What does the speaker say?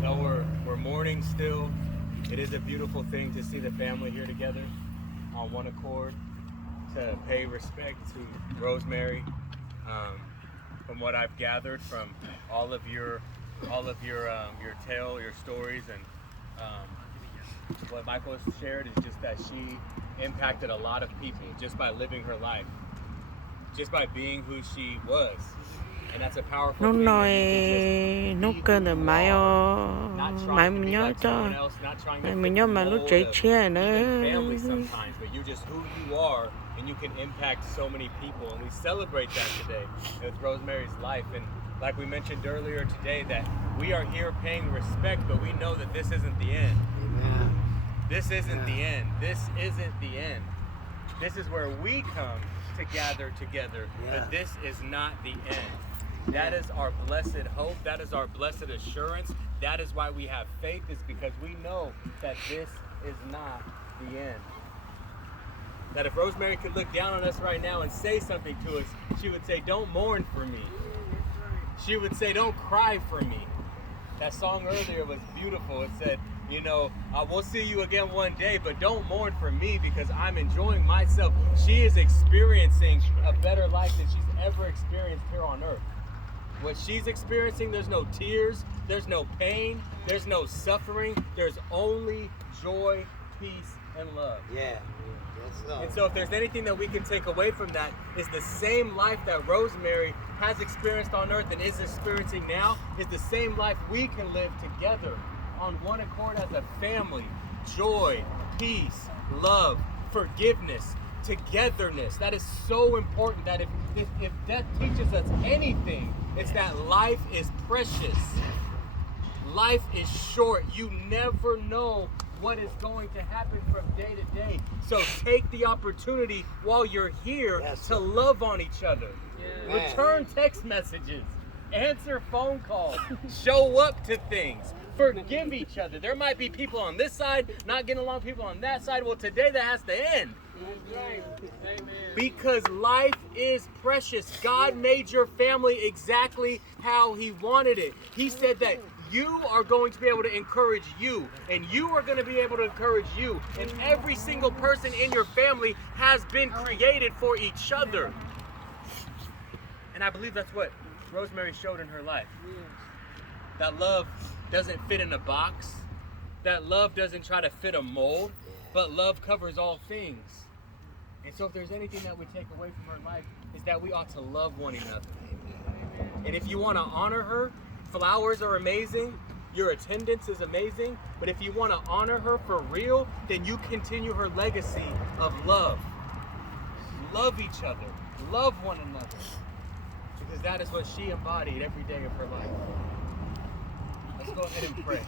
Though we're mourning still, it is a beautiful thing to see the family here together on one accord, to pay respect to Rosemary. From what I've gathered from all of your tale, your stories, and what Michael has shared is just that she impacted a lot of people just by living her life, just by being who she was. And that's a powerful Nó thing nói that you nấu can cơm just là be who mãi you are, ơ not mãi trying to mình be nhớ like cho someone else, not trying to mãi mình fit nhớ the mà lúc mold trẻ of trẻ nữa. even family sometimes, but you're just who you are, and you can impact so many people. And we celebrate that today with Rosemary's life. And like we mentioned earlier today, that we are here paying respect, but we know that this isn't the end. Amen. This isn't the end. This isn't the end. This is where we come to gather together, but this is not the end. That is our blessed hope. That is our blessed assurance. That is why we have faith, is because we know that this is not the end. That if Rosemary could look down on us right now and say something to us, she would say, "Don't mourn for me." She would say, "Don't cry for me." That song earlier was beautiful. It said, you know, we'll see you again one day, but don't mourn for me because I'm enjoying myself. She is experiencing a better life than she's ever experienced here on earth. What she's experiencing, there's no tears, there's no pain, there's no suffering, there's only joy, peace, and love. Yeah. And so if there's anything that we can take away from that, is the same life that Rosemary has experienced on earth and is experiencing now is the same life we can live together on one accord as a family. Joy, peace, love, forgiveness, togetherness. That is so important, that if death teaches us anything, it's that life is precious. Life is short. You never know what is going to happen from day to day. So take the opportunity while you're here to love on each other. Return text messages. Answer phone calls. Show up to things. Forgive each other. There might be people on this side not getting along, people on that side. Well, today that has to end. Because life is precious. God made your family exactly how He wanted it. He said that you are going to be able to encourage you, and you are going to be able to encourage you. And every single person in your family has been created for each other. And I believe that's what Rosemary showed in her life. That love doesn't fit in a box. That love doesn't try to fit a mold, but love covers all things. And so if there's anything that we take away from her life, is that we ought to love one another. And if you want to honor her, flowers are amazing, your attendance is amazing, but if you want to honor her for real, then you continue her legacy of love. Love each other. Love one another. Because that is what she embodied every day of her life. Let's go ahead and pray.